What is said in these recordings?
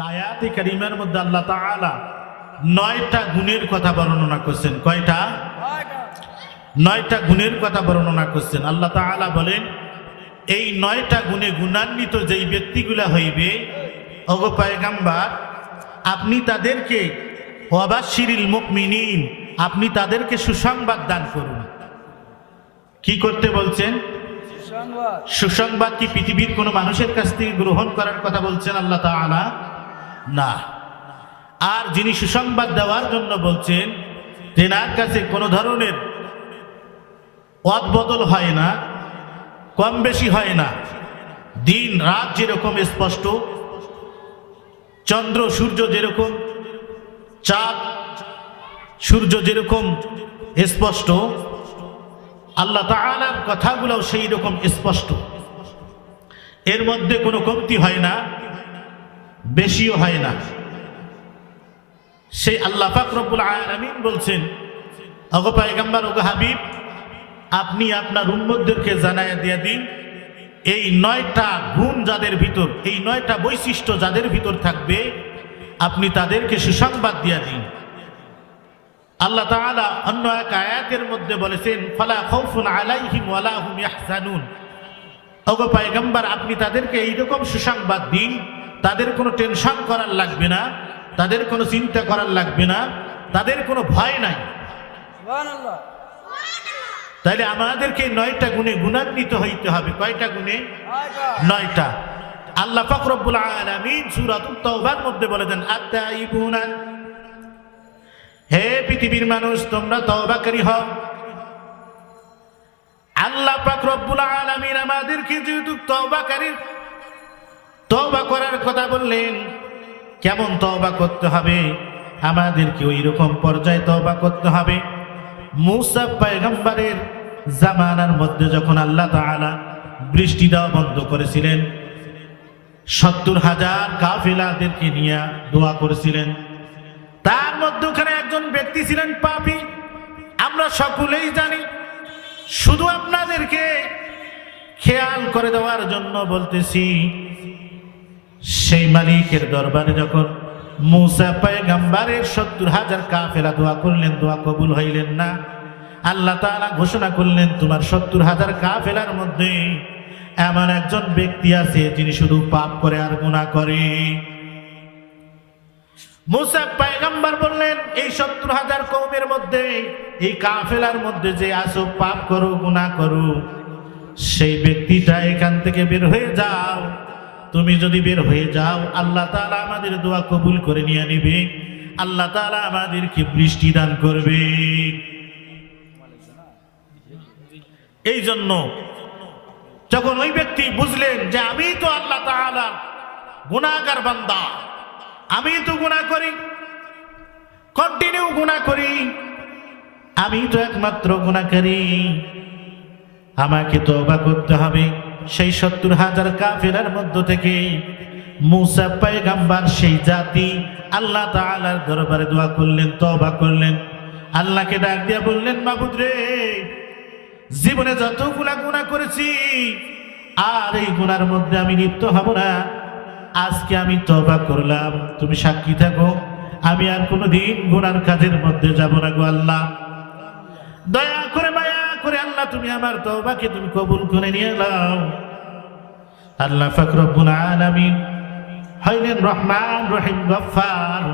আয়াতি কারিমের মধ্যে আল্লাহ তাআলা নয়টা গুণের কথা বর্ণনা করছেন। কয়টা? নয়টা গুণের কথা বর্ণনা করছেন। আল্লাহ তাআলা বলেন এই নয়টা গুণে গুণান্বিত যেই ব্যক্তিগুলা হইবে অগ পায়গাম্বার আপনি তাদেরকে ওয়াবাশিরিল মুকমিনিন আপনি তাদেরকে সুসংবাদ দান করুন। কি করতে বলছেন? সুসংবাদ কি পৃথিবীর কোনো মানুষের কাছ থেকে গ্রহণ করার কথা বলছেন আল্লাহ তাআলা? না। আর যিনি সুসংবাদ দেওয়ার জন্য বলছেন, তেনার কাছে কোনো ধরনের অদবদল হয় না, কম বেশি হয় না। দিন, রাত যেরকম স্পষ্ট, চন্দ্র, সূর্য যেরকম, চাঁদ, সূর্য যেরকম স্পষ্ট, আল্লাহ তাআলার কথাগুলো সেই রকম স্পষ্ট। এর মধ্যে কোনো কমতি হয় না। বেশিও হয় না। সেই আল্লাহ ফাকরবুল আলামিন বলছেন, অগো পায়গাম্বার ওগো হাবিব, আপনি আপনার উম্মতদেরকে জানায় দিয়ে দিন, এই নয়টা গুণ যাদের ভিতর, এই নয়টা বৈশিষ্ট্য যাদের ভিতর থাকবে, আপনি তাদেরকে সুসংবাদ দিয়া দিন। আল্লাহ তাআলা অন্য এক আয়াতের মধ্যে বলেছেন, ফালা খাউফুন আলাইহিম ওয়ালা হুম ইয়াহজানুন। ওগো পয়গম্বর, আপনি তাদেরকে এইরকম সুসংবাদ দিন তাদের কোনো টেনশন করার লাগবে না তাদের কোনো চিন্তা করার লাগবে না তাদের কোনো ভয় নাই। তাইলে আমাদেরকে নয়টা গুণে গুণান্বিত হইতে হবে। কয়টা গুণে? নয়টা। আল্লাহ ফাকরবুল আলামিন সূরাতুত তাওবার মধ্যে বলে দেন আত্তাইবুনা হে পৃথিবীর মানুষ তোমরা তওবাকারী হও। আল্লাহ পাক রব্বুল আলামিন আমাদেরকে যেহেতু তওবাকারী তওবা করার কথা বললেন, কেমন তওবা করতে হবে? আমাদেরকে ওই রকম পর্যায়ে তওবা করতে হবে। মুসা পয়গম্বরের জামানার মধ্যে যখন আল্লাহ তাআলা বৃষ্টি দেওয়া বন্ধ করেছিলেন, সত্তর হাজার কাফেলাদেরকে নিয়ে দোয়া করেছিলেন। তার মধ্যে ওখানে একজন ব্যক্তি ছিলেন পাপী। আমরা সকলেই জানি, শুধু আপনাদেরকে খেয়াল করে দেওয়ার জন্য বলতেছি সেই মালিকের দরবারে যখন মুসা পয়গাম্বারের সত্তর হাজার কাফেলা দোয়া করলেন, দোয়া কবুল হইলেন না, আল্লাহ তাআলা ঘোষণা করলেন, তোমার সত্তর হাজার কাফেলার মধ্যে এমন একজন ব্যক্তি আছে যিনি শুধু পাপ করে আর গুনাহ করে। পায়গাম্বার বললেন, এই সত্তর হাজার কৌমের মধ্যে, এই কাফেলার মধ্যে যে আসো পাপ করো, গুনাহ করো, সেই ব্যক্তিটা এখান থেকে বের হয়ে যাও। তুমি যদি বের হয়ে যাও, আল্লাহ তাআলা আমাদের দোয়া কবুল করে নিয়ে নিবে। আল্লাহ তাআলা আমাদেরকে বৃষ্টি দান করবে। এই জন্য যখন ওই ব্যক্তি বুঝলেন যে আমি তো আল্লাহ তাআলা গুনাহগার বান্দা, আমি তো গুনাহ করি কন্টিনিউ গুনাহ করি, আমি তো একমাত্র গুণাকারী আমাকে তওবা করতে হবে। সেই সত্তর হাজার কাফেরার মধ্য থেকে মুসা পয়গাম্বার সেই জাতি আল্লাহ তাআলার দরবারে দোয়া করলেন, তওবা করলেন। আল্লাহকে ডাক দিয়া বললেন, মাবুদ রে, জীবনে যত গুণা গুণা করেছি, আর এই গুণার মধ্যে আমি লিপ্ত হব না। আজকে আমি তবা করলাম, তুমি সাক্ষী থাকো। আমি আর কোনোদিন গুনার কাজের মধ্যে যাব না গো আল্লাহ। দয়া করে মায়া করে আল্লাহ, তুমি আমার তওবাকে তুমি কবুল করে নিয়ে নাও। আল্লাহ ফাকরুল আলামিন হইলেন রহমান রহিম গফফার,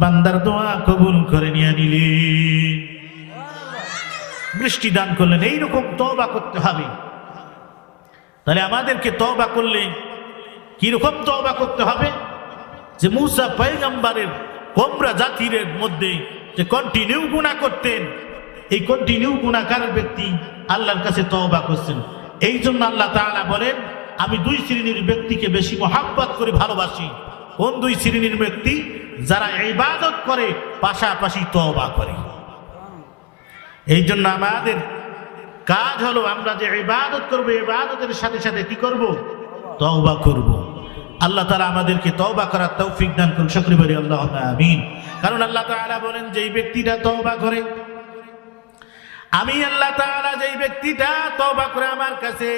বান্দার দোয়া কবুল করে নিয়ে নিলেন। বৃষ্টি দান করলেন, এইরকম তওবা করতে হবে। তাহলে আমাদেরকে তওবা করলে কীরকম তওবা করতে হবে? যে মুসা পয়গম্বরের কোমরা জাতির মধ্যে যে কন্টিনিউ গুণা করতেন এই কন্টিনিউ গুণাকার ব্যক্তি আল্লাহর কাছে তওবা করছেন। এই জন্য আল্লাহ তাআলা বলেন, আমি দুই শ্রেণির ব্যক্তিকে বেশি মহাব্বত করে ভালোবাসি। কোন দুই শ্রেণির ব্যক্তি? যারা ইবাদত করে, পাশাপাশি তওবা করে। এই জন্য আমাদের কাজ হলো, আমরা যে ইবাদত করব, ইবাদতের সাথে সাথে কি করব? তওবা করব। আল্লাহ তাআলা আমাদেরকে তওবা করার তৌফিক দান করুন। বলি আল্লাহ আমিন। কারণ আল্লাহ তাআলা বলেন যেই ব্যক্তিটা তওবা করে আমি আল্লাহ তাআলা যেই ব্যক্তিটা, তওবা করে আমার কাছে,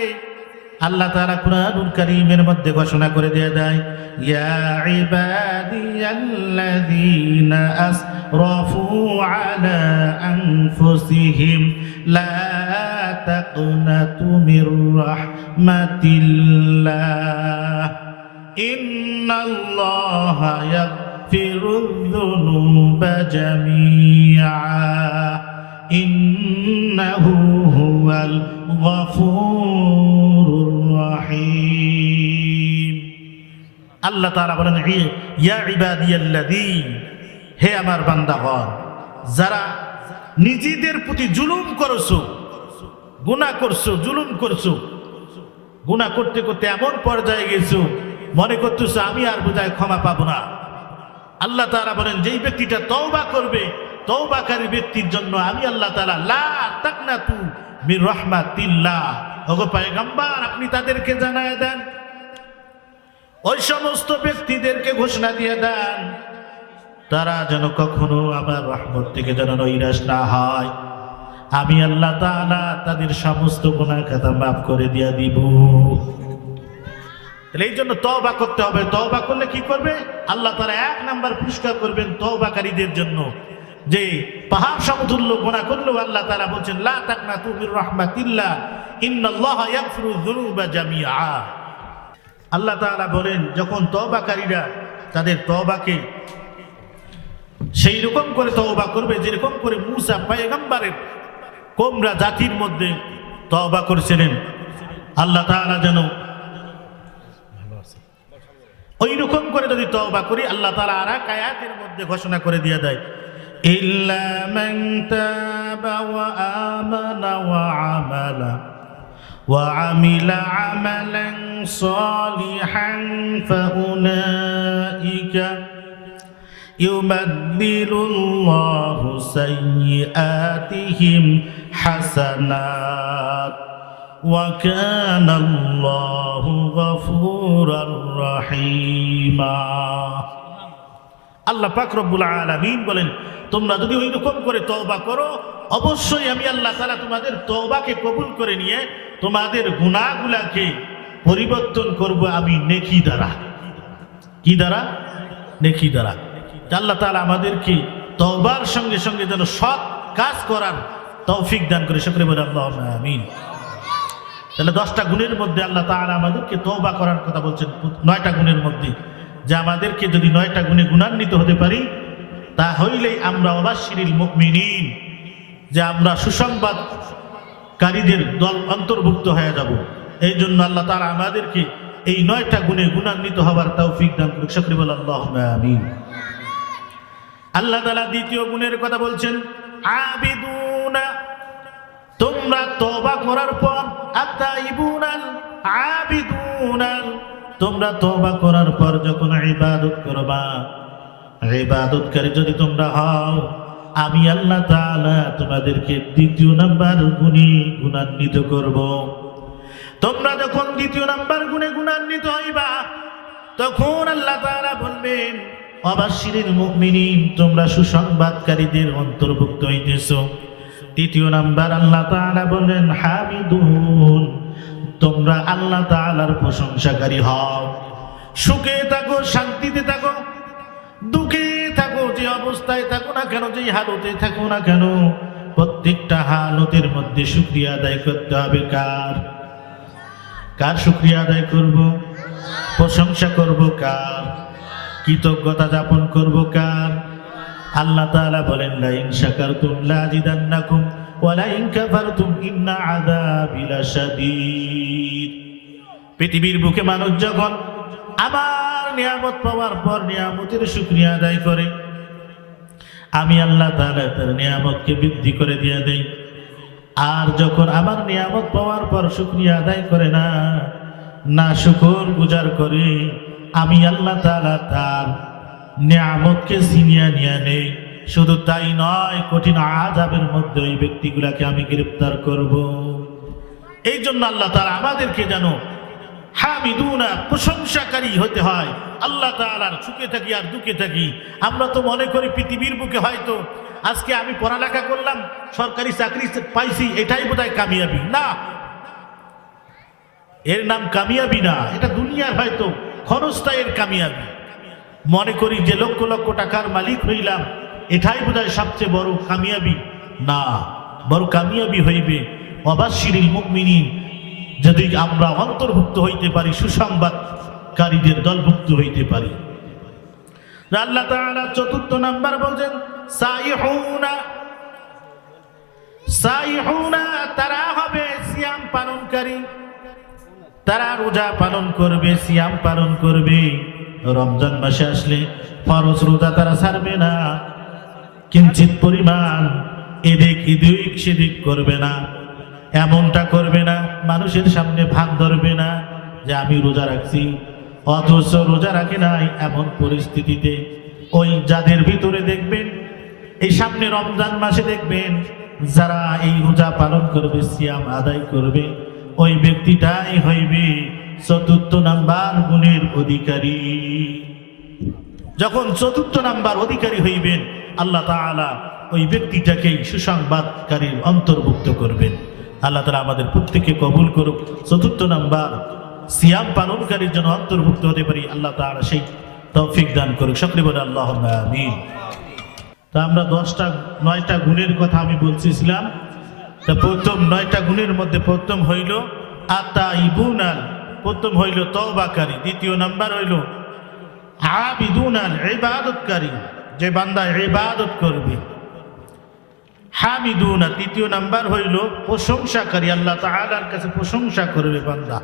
আল্লাহ তাআলা কুরআনুল কারীমের মধ্যে ঘোষণা করে দিয়ে দেয়, ইয়া ইবাদিয়াল্লাযীনা আসরাফু লা আল্লাহ তারা বলেন ইয়া হে আমার বান্দাগণ, যারা নিজেদের প্রতি জুলুম করছ, গুনাহ করছ, জুলুম করছ, গুনাহ করতে করতে এমন পর্যায়ে গেছো, মনে করতেছো আমি আর বোধহয় ক্ষমা পাবো না। আল্লাহ তারা বলেন, যেই ব্যক্তিটা তওবা করবে, তওবাকারী ব্যক্তির জন্য আমি আল্লাহ তাআলা লা তাকনাতু মির রাহমাতিল্লাহ। ওগো পয়গম্বর, আপনি তাদেরকে জানায় দেন। ওই সমস্ত ব্যক্তিদেরকে ঘোষণা দিয়ে দেন, তারা যেন কখনো আমার রহমত থেকে যেন নৈরাশ না হয়। আমি আল্লাহ তাআলা তাদের সমস্ত গুনাহ খাতা মাফ করে দিয়া দিব। তাহলে এই জন্য তওবা করতে হবে। তওবা করলে কি করবে? আল্লাহ তারা এক নাম্বার পুরস্কার করবেন তওবাকারীদের জন্য। যে পাহাড় সমতুল্য গোনা করলেও আল্লাহ তারা বলছেন, লা তাকনাতু মির রাহমাতিল্লাহ, ইন্নাল্লাহা ইয়াগফিরু যুনুবা জামিআ। আল্লাহ তাআলা বলেন, যখন তওবাকারীরা তাদের তবাকে সেই রকম করে তওবা করবে, যেরকম করে মূসা পয়গম্বরের কোমরা জাতির মধ্যে তওবা করেছিলেন, আল্লাহ তাআলা যেন ওই রকম করে যদি তওবা করি, আল্লাহ তাআলা আর এক আয়াতের মধ্যে ঘোষণা করে দিয়ে দেয়, ইল্লা মান তাবা ওয়া আমানা ওয়া আমালা। وعمل عملا صالحا فأولئك يبدل الله سيئاتهم حسنات وكان الله غفورا رحيما আল্লাহ পাক রব্বুল আলামিন বলেন তোমরা যদি ওই রকম করে তওবা করো অবশ্যই আমি আল্লাহ তাআলা তোমাদের তওবাকে কবুল করে নিয়ে তোমাদের গুণাগুলাকে পরিবর্তন করব আমি নেকি দ্বারা। কি দ্বারা? নেকি দ্বারা। আল্লাহ তাআলা আমাদেরকে তওবার সঙ্গে সঙ্গে যেন সৎ কাজ করার তৌফিক দান করে। সকলে বলে আল্লাহ আমিন। তাহলে দশটা গুণের মধ্যে আল্লাহ তাআলা আমাদেরকে তওবা করার কথা বলছেন। নয়টা গুণের মধ্যে। যে আমাদেরকে যদি নয়টা গুণে গুণান্বিত হতে পারি তা হইলেই আমরা অবাশিরিল মুমিনিন। যে আমরা সুসংবাদকারীদের দল অন্তর্ভুক্ত হয়ে যাব। এই জন্য আল্লাহ তাআলা আমাদেরকে এই নয়টা গুণে গুণান্বিত হবার তৌফিক দান করুক। সকলে বলে আল্লাহ আমিন। আল্লাহ তাআলা দ্বিতীয় গুণের কথা বলছেন, আবিদুনা। তোমরা তবা করার পর, আতাইবুনাল আবিদুনাল তোমরা তওবা করার পর যখন ইবাদত করবা, ইবাদতকারী যদি তোমরা হও আমি আল্লাহ তাআলা তোমাদেরকে দ্বিতীয় নাম্বার গুণে গুণান্বিত করব। তোমরা যখন দ্বিতীয় নাম্বার গুণে গুণান্বিত হইবা, তখন আল্লাহ তাআলা বলবেন অবাশিরিল মুমিনিন, তোমরা সুসংবাদকারীদের অন্তর্ভুক্ত হইতেছো। তৃতীয় নাম্বার আল্লাহ তাআলা বলেন হামিদুন, তোমরা আল্লাহ তাআলার প্রশংসাকারী হও। সুখে থাকো, শান্তিতে থাকো, দুঃখে না কেন যে হালতে থাকো না কেন, প্রত্যেকটা হালতের মধ্যে শুক্রিয়া আদায় করতে হবে কার? কার শুক্রিয়া আদায় করব? প্রশংসা করব কার? কৃতজ্ঞতা যাপন করব কার? আল্লাহ তাআলা বলেন লা ইন শাকারতুম লা আযিদান্নাকুম ওয়া লা ইন কাফারতুম, ইন্না আযাবি লাশাদীদ। পৃথিবীর বুকে মানুষ যখন আবার নিয়ামত পাওয়ার পর নিয়ামতের শুকরিয়া আদায় করে আমি আল্লাহ তাআলা তার নিয়ামতকে বৃদ্ধি করে দিয়ে দেই। আর যখন আমার নিয়ামত পাওয়ার পর শুকরিয়া আদায় করে না না শুকর গুজার করে, আমি আল্লাহ তাআলা তার নিয়ামতকে সিনিয়া নিয়ে নেই। শুধু তাই নয়, কঠিন আজাবের মধ্যে ওই ব্যক্তিগুলাকে আমি গ্রেপ্তার করব। এই জন্য আল্লাহ তাআলা আমাদেরকে যেন হামিদুনা, প্রশংসাকারী হতে হয়। আল্লাহ তাআলার সুখে থাকি আর দুঃখে থাকি। আমরা তো মনে করি পৃথিবীর বুকে হয়তো আজকে আমি পড়ালেখা করলাম, সরকারি চাকরি পাইছি, এটাই বোধহয় কামিয়াবি। না। এর নাম কামিয়াবি না, এটা দুনিয়ার হয়তো খরচটা এর কামিয়াবি। মনে করি যে লক্ষ লক্ষ টাকার মালিক হইলাম, এটাই বোধহয় সবচেয়ে বড় কামিয়াবি। না, বড় কামিয়াবি হইবে অবাশিরিল মুকমিনিন যদি আমরা অন্তর্ভুক্ত হইতে পারি, সুসংবাদকারীদের দলভুক্ত হইতে পারি। আল্লাহ চতুর্থ নাম্বার বলছেন তারা হবে সিয়াম পালনকারী। তারা রোজা পালন করবে, সিয়াম পালন করবে। রমজান মাসে আসলে ফরজ রোজা তারা ছাড়বে না। কিঞ্চিত পরিমাণ এদিক এদিক সেদিক করবে না। এমনটা করবে না, মানুষের সামনে ভাগ ধরবে না যে আমি রোজা রাখছি। অথচ রোজা রাখে নাই এমন পরিস্থিতিতে। ওই যাদের ভিতরে দেখবেন, এই সামনে রমজান মাসে দেখবেন, যারা এই রোজা পালন করবে, সিয়াম আদায় করবে, ওই ব্যক্তিটাই হইবে চতুর্থ নাম্বার গুণের অধিকারী। যখন চতুর্থ নাম্বার অধিকারী হইবেন, আল্লাহ তাআলা ওই ব্যক্তিটাকেই সুসংবাদকারীর অন্তর্ভুক্ত করবেন। আল্লাহ তাআলা আমাদের প্রত্যেককে কবুল করুক। চতুর্থ নাম্বার, সিয়াম পালনকারীর জন্য অন্তর্ভুক্ত হতে পারি। আল্লাহ তাআলা সেই তৌফিক দান করুক। সকলে বলে আল্লাহ আমিন। তা আমরা দশটা, নয়টা গুণের কথা আমি বলছিলাম। তা প্রথম নয়টা গুণের মধ্যে প্রথম হইল আতা ইবুনাল প্রথম হইল তওবাকারী। দ্বিতীয় নাম্বার হইল, আবিদুনাল, ইবাদতকারী। যে বান্দা ইবাদত করবে। হামিদুনা, তৃতীয় নাম্বার হইল প্রশংসাকারী আল্লাহ তাআলার কাছে প্রশংসা করবে বান্দা।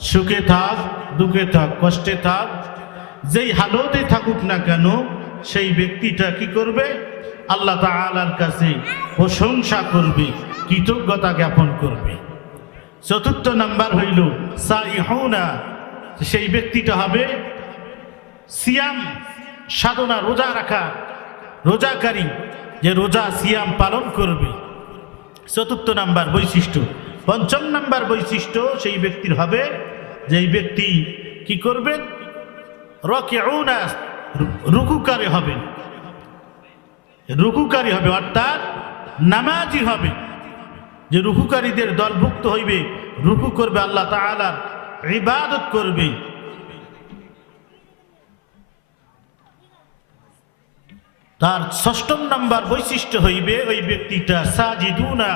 সুখে থাক, দুঃখে থাক, কষ্টে থাক, যেই হালতে থাকুক না কেন, সেই ব্যক্তিটা কি করবে? আল্লাহ তাআলার কাছে প্রশংসা করবে, কৃতজ্ঞতা জ্ঞাপন করবে। চতুর্থ নাম্বার হইল সাইহুনা, সেই ব্যক্তিটা হবে সিয়াম, সাধনা, রোজা রাখা, রোজাকারী। যে রোজা সিয়াম পালন করবে। চতুর্থ নাম্বার বৈশিষ্ট্য। পঞ্চম নাম্বার বৈশিষ্ট্য সেই ব্যক্তির হবে, যেই ব্যক্তি কি করবেন রকেউনা রুকুকারী হবেন রুকুকারী হবে, অর্থাৎ নামাজি হবে। যে রুকুকারীদের দলভুক্ত হইবে, রুকু করবে আল্লাহ তাআলার ইবাদত করবে। তার ষষ্ঠম নাম্বার বৈশিষ্ট্য হইবে ওই ব্যক্তিটা সাজিদুনা,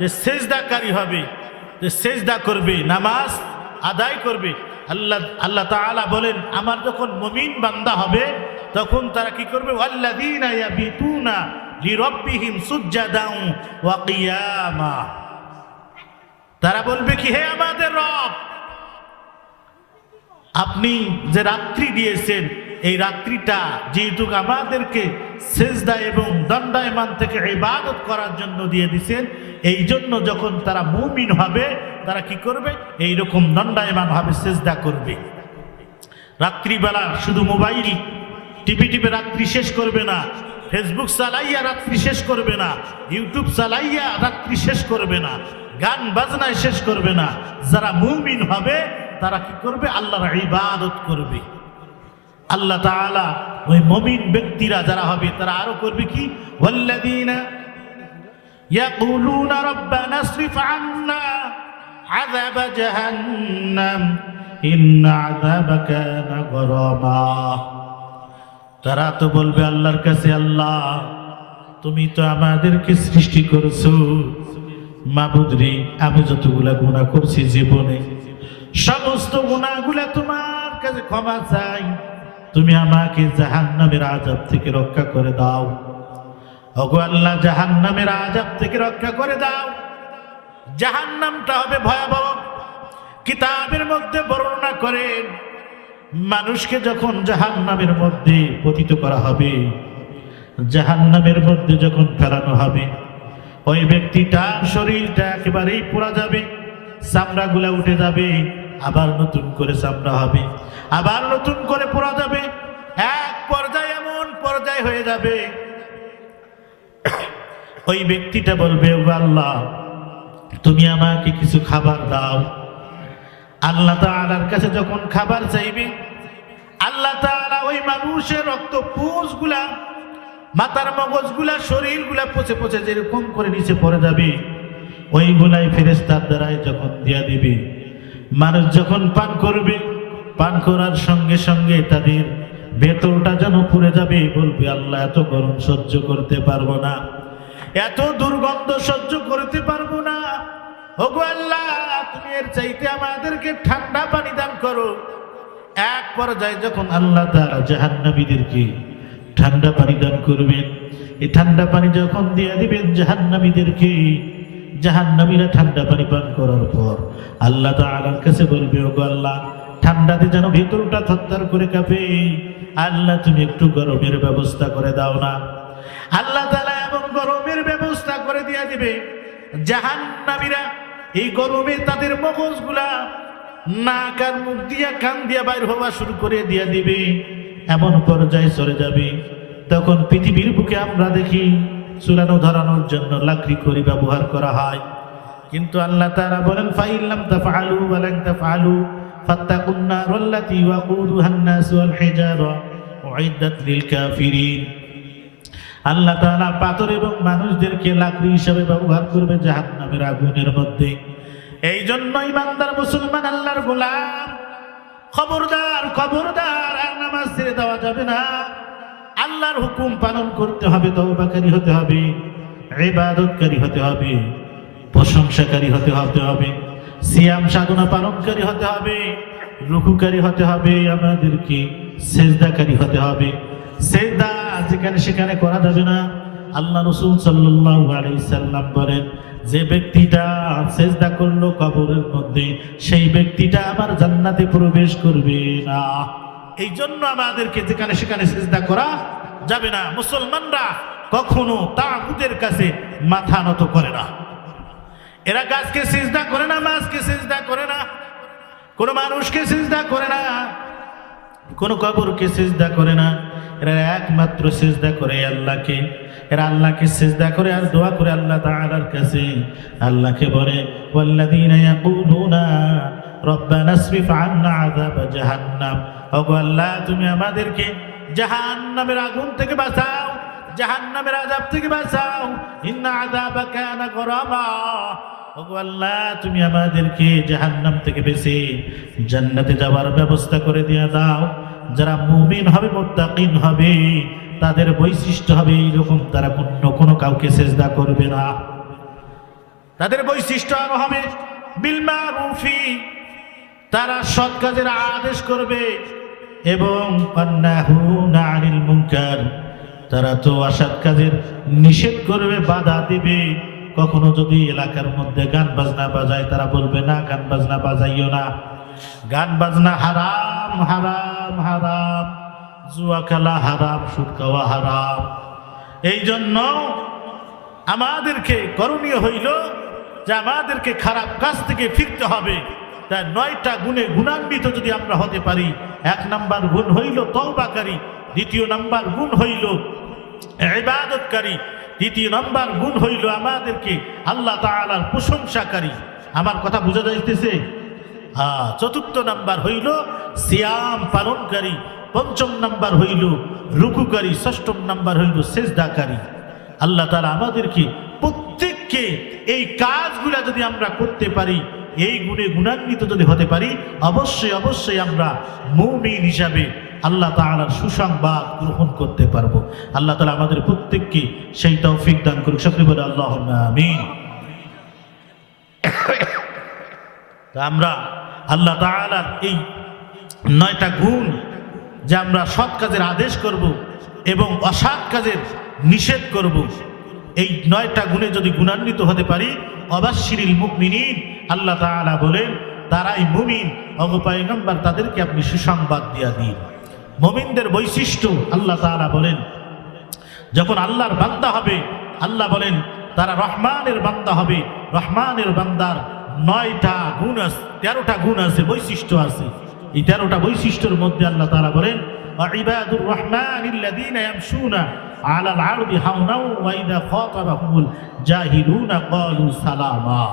যে সেজদাকারী হবে, যে সেজদা করবে, নামাজ আদায় করবে। আল্লাহ আল্লাহ তাআলা বলেন, আমার যখন মমিন বান্দা হবে, তখন তারা কি করবে? তারা বলবে কি, হে আমাদের রব, আপনি যে রাত্রি দিয়েছেন, এই রাত্রিটা যেহেতু আমাদেরকে সেজদা এবং দণ্ডায়মান থেকে ইবাদত করার জন্য দিয়ে দিছেন। এই জন্য যখন তারা মুমিন হবে, তারা কি করবে? এই রকম দণ্ডায়মান হবে সেজদা করবে। রাত্রিবেলা শুধু মোবাইল টিপি টিপে রাত্রি শেষ করবে না। ফেসবুক চালাইয়া রাত্রি শেষ করবে না। ইউটিউব চালাইয়া রাত্রি শেষ করবে না। গান বাজনায় শেষ করবে না। যারা মুমিন হবে, তারা কি করবে? আল্লাহর ইবাদত করবে। আল্লাহ তাআলা ওই মমিন ব্যক্তিরা যারা হবে, তারা আরও করবে কি? তারা তো বলবে আল্লাহর কাছে, আল্লাহ, তুমি তো আমাদেরকে সৃষ্টি করেছ। মাবুদরি, আমি যতগুলা গুণা করছি জীবনে, সমস্ত গুণাগুলা তোমার কাছে ক্ষমা চাই। তুমি আমাকে জাহান্নামের আজাব থেকে রক্ষা করে দাও। আল্লাহ, জাহান্নামের আজাব থেকে রক্ষা করে দাও। জাহান্নামটা হবে ভয়াবহ। কিতাবের মধ্যে বর্ণনা করেন মানুষকে যখন জাহান্নামের মধ্যে পতিত করা হবে, জাহান্নামের মধ্যে যখন ফেরানো হবে, ওই ব্যক্তিটার শরীরটা একেবারেই পোড়া যাবে, চামড়াগুলা উঠে যাবে আবার নতুন করে চামড়া হবে, আবার নতুন করে পোড়া যাবে। এক পর্যায়ে এমন পর্যায় হয়ে যাবে। ওই ব্যক্তিটা বলবে, "ও আল্লাহ, তুমি আমাকে কিছু খাবার দাও। আল্লাহ তাআলার কাছে যখন খাবার চাইবে, আল্লাহ তাআলা ওই মানুষের রক্ত পুষগুলা মাথার মগজগুলা, শরীরগুলা পচে পচে যেরকম করে নিচে পড়ে যাবে, ওইগুলাই ফেরেস্তার দ্বারাই যখন দিয়া দিবে মানুষ যখন পান করবে, পান করার সঙ্গে সঙ্গে তাদের ভেতরটা যেন পুড়ে যাবে। বলবে, আল্লাহ, এত গরম সহ্য করতে পারব না। এত দুর্গন্ধ সহ্য করতে পারব না। ওগো আল্লাহ, তুমি এর চাইতে আমাদেরকে ঠান্ডা পানি দান করো। এক পর্যায়ে যখন আল্লাহ তারা জাহান্নাবীদেরকে ঠান্ডা পানি দান করবেন, এই ঠান্ডা পানি যখন দিয়ে দিবেন জাহান্নাবীদেরকে জাহান্নামীরা ঠান্ডা পানি পান করার পর আল্লাহ তাআলার কাছে বলবে, ওগো আল্লাহ, ঠান্ডাতে যেন ভেতরটা থরথর করে কাঁপে। আল্লাহ, তুমি একটু গরমের ব্যবস্থা করে দাও না। আল্লাহ তাআলা এমন গরমের ব্যবস্থা করে দিয়ে দিবে, জাহান্নামীরা এই গরমে তাদের মগজগুলা নাক আর মুখ দিয়া কান দিয়া বাইর হওয়া শুরু করে দিয়া দিবে। এমন পর্যায়ে চলে যাবে, তখন পৃথিবীর বুকে আমরা দেখি চুলানো ধরানোর জন্য লাকড়ি করি ব্যবহার করা হয়। কিন্তু আল্লাহ তারা বলেন ফাইল্লাম তাফআলু ওয়ালান তাফআলু ফাত্তাকুন নারাল্লাতী ওয়াকুদুহা আন-নাস ওয়াল হিজারা উইদ্দাত লিল কাফিরিন। আল্লাহ তাআলা পাথর এবং মানুষদেরকে লাকড়ি হিসাবে ব্যবহার করবে জাহান্নামের আগুনের মধ্যে। এই জন্য ইমানদার মুসলমান আল্লাহর গোলাম, খবরদার খবরদার, আর নামাজ ছেড়ে দেওয়া যাবে না। আল্লাহর হুকুম পালন করতে হবে তবাকারী হতে হবে, ইবাদতকারী হতে হবে, প্রশংসাকারী হতে হতে হবে, সিয়াম সাধনা পালনকারী হতে হবে, রুকুকারী হতে হবে, আমাদেরকে সেজদাকারী হতে হবে। সেজদা যেখানে সেখানে করা যাবে না। আল্লাহ রসুল সাল্লাম বলেন, যে ব্যক্তিটা সেজদা করল কবরের মধ্যে, সেই ব্যক্তিটা আমার জান্নাতে প্রবেশ করবে না। এই জন্য আমাদেরকে যেখানে সেখানে সেজদা করা যাবে না। মুসলমানরা কখনো তাগুদের কাছে মাথা নত করে না। এরা গাছকে সিজদা করে না, মাছকে সিজদা করে না। কোনো মানুষকে সিজদা করে না, কোনো কবরকে সিজদা করে না। এরা একমাত্র সিজদা করে আল্লাহকে। এরা আল্লাহকে সিজদা করে আর দোয়া করে আল্লাহ তাআলার কাছে। আল্লাহকে বলে, ওয়াল্লাযীনা ইয়াকুলুনা, রব্বানা আসরিফ আন্না আযাব জাহান্নাম। ওগো আল্লাহ, তুমি আমাদেরকে জাহান্নামের আগুন থেকে বাঁচাও, জাহান্নামের আজাব থেকে বাঁচাও। ইন্না আযাবা কানা গরামা ওগো আল্লাহ, তুমি আমাদেরকে জাহান্নাম থেকে বেঁচে জান্নাতে যাওয়ার ব্যবস্থা করে দিয়ে দাও। যারা মুমিন হবে, মুত্তাকিন হবে, তাদের বৈশিষ্ট্য হবে এইরকম, তারা অন্য কোনো কাউকে সেজদা করবে না। তাদের বৈশিষ্ট্য আরও হবে, বিল মারুফি, তারা সৎ কাজের আদেশ করবে এবং আনিল মুনকার, তারা তো অসৎ কাজের নিষেধ করবে, বাধা দিবে। কখনো যদি এলাকার মধ্যে গান বাজনা বাজায়, তারা বলবে, না, গান বাজনা বাজাইও না। গান বাজনা হারাম হারাম হারাম। জুয়া খেলা হারাম, সুদ খাওয়া হারাম। এই জন্য আমাদেরকে করণীয় হইল যে আমাদেরকে খারাপ কাজ থেকে ফিরতে হবে। তাই নয়টা গুণে গুণান্বিত যদি আমরা হতে পারি, এক নাম্বার গুণ হইল তওবাকারী, দ্বিতীয় নাম্বার গুণ হইল ইবাদতকারী, তৃতীয় নাম্বার গুণ হইল আমাদেরকে আল্লাহ তাআলার প্রশংসাকারী। আমার কথা বোঝা যাইতেছে? চতুর্থ নাম্বার হইল সিয়াম পালনকারী, পঞ্চম নাম্বার হইল রুকুকারী, ষষ্ঠম নাম্বার হইল সেজদাকারী। আল্লাহ তারা আমাদেরকে প্রত্যেককে এই কাজগুলা যদি আমরা করতে পারি এই গুণে গুণান্বিত যদি হতে পারি, অবশ্যই অবশ্যই আমরা মৌমিন হিসাবে আল্লাহ তাআলার সুসংবাদ গ্রহণ করতে পারব। আল্লাহ তালা আমাদের প্রত্যেককে সেই তৌফিক দান করুক। সকলে বলে আল্লাহ আমিন। আমরা আল্লাহ তাআলার এই নয়টা গুণ যে আমরা সৎ কাজের আদেশ করব এবং অসৎ কাজের নিষেধ করব এই নয়টা গুণে যদি গুণান্বিত হতে পারি অবাশিরিল মুকমিনী আল্লাহ তালা বলেন তারাই মুমিন অগপায়গম্বার তাদেরকে আপনি সুসংবাদ দিয়া দিন। মমিনদের বৈশিষ্ট্য, আল্লাহ তালা বলেন, যখন আল্লাহর বান্দা হবে, আল্লাহ বলেন, তারা রহমানের বান্দা হবে। রহমানের বান্দার নয়টা গুণ আছে, তেরোটা গুণ আছে, বৈশিষ্ট্য আছে। এই তেরোটা বৈশিষ্ট্যর মধ্যে আল্লাহ তারা বলেন রহমান আলাল আরদি হাউনাউ ওয়াইদা খাতাবাহুল জাহিলুনা ক্বালু সালামা।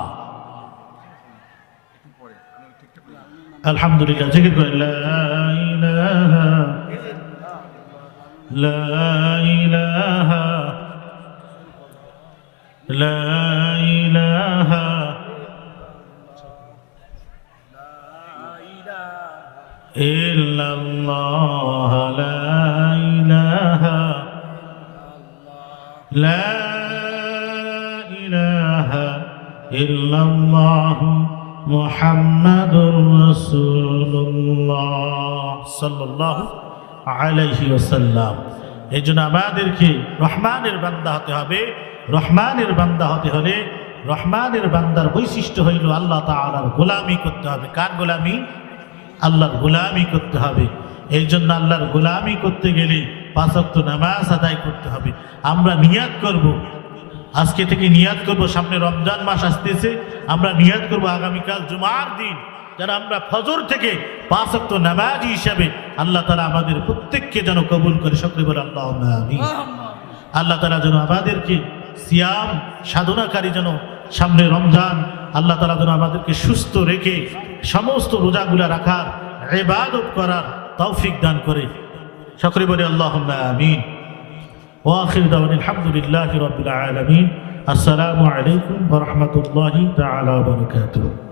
আলহামদুলিল্লাহ, জিকির করেন, লা ইলাহা লা ইলাহা লা ইলাহা। ইল্লাল্লাহ। لا إله إلا الله محمد رسول الله صلى الله عليه وسلم এই জন্য আমাদেরকে রহমানের বান্দা হতে হবে রহমানের বান্দা হতে হলে রহমানের বান্দার বৈশিষ্ট্য হইল আল্লাহ তাআলার গোলামি করতে হবে কার গোলামি আল্লাহর গোলামি করতে হবে এই জন্য আল্লাহর গোলামি করতে গেলে পাঁচক্ত নামাজ আদায় করতে হবে। আমরা নিয়াত করব। আজকে থেকে নিয়াত করব। সামনে রমজান মাস আসতেছে। আমরা নিয়াত করব আগামীকাল জুমার দিন। যারা আমরা ফজর থেকে পাঁচক্ত নামাজ হিসাবে আল্লাহ তারা আমাদের প্রত্যেককে যেন কবুল করে। সকলে বলে আল্লাহ আল্লাহ তারা যেন আমাদেরকে সিয়াম সাধনাকারী যেন সামনে রমজান, আল্লাহ তালা যেন আমাদেরকে সুস্থ রেখে সমস্ত রোজাগুলা রাখার এবাদত করার তৌফিক দান করে। সকলে বলে আল্লাহ আমিন ওয়াখির দাওয়ান আলহামদুলিল্লাহ রবিল আলমিন আসসালামু আলাইকুম ওরহমতুল্লাহি তাআলা ওয়া বারাকাতুহু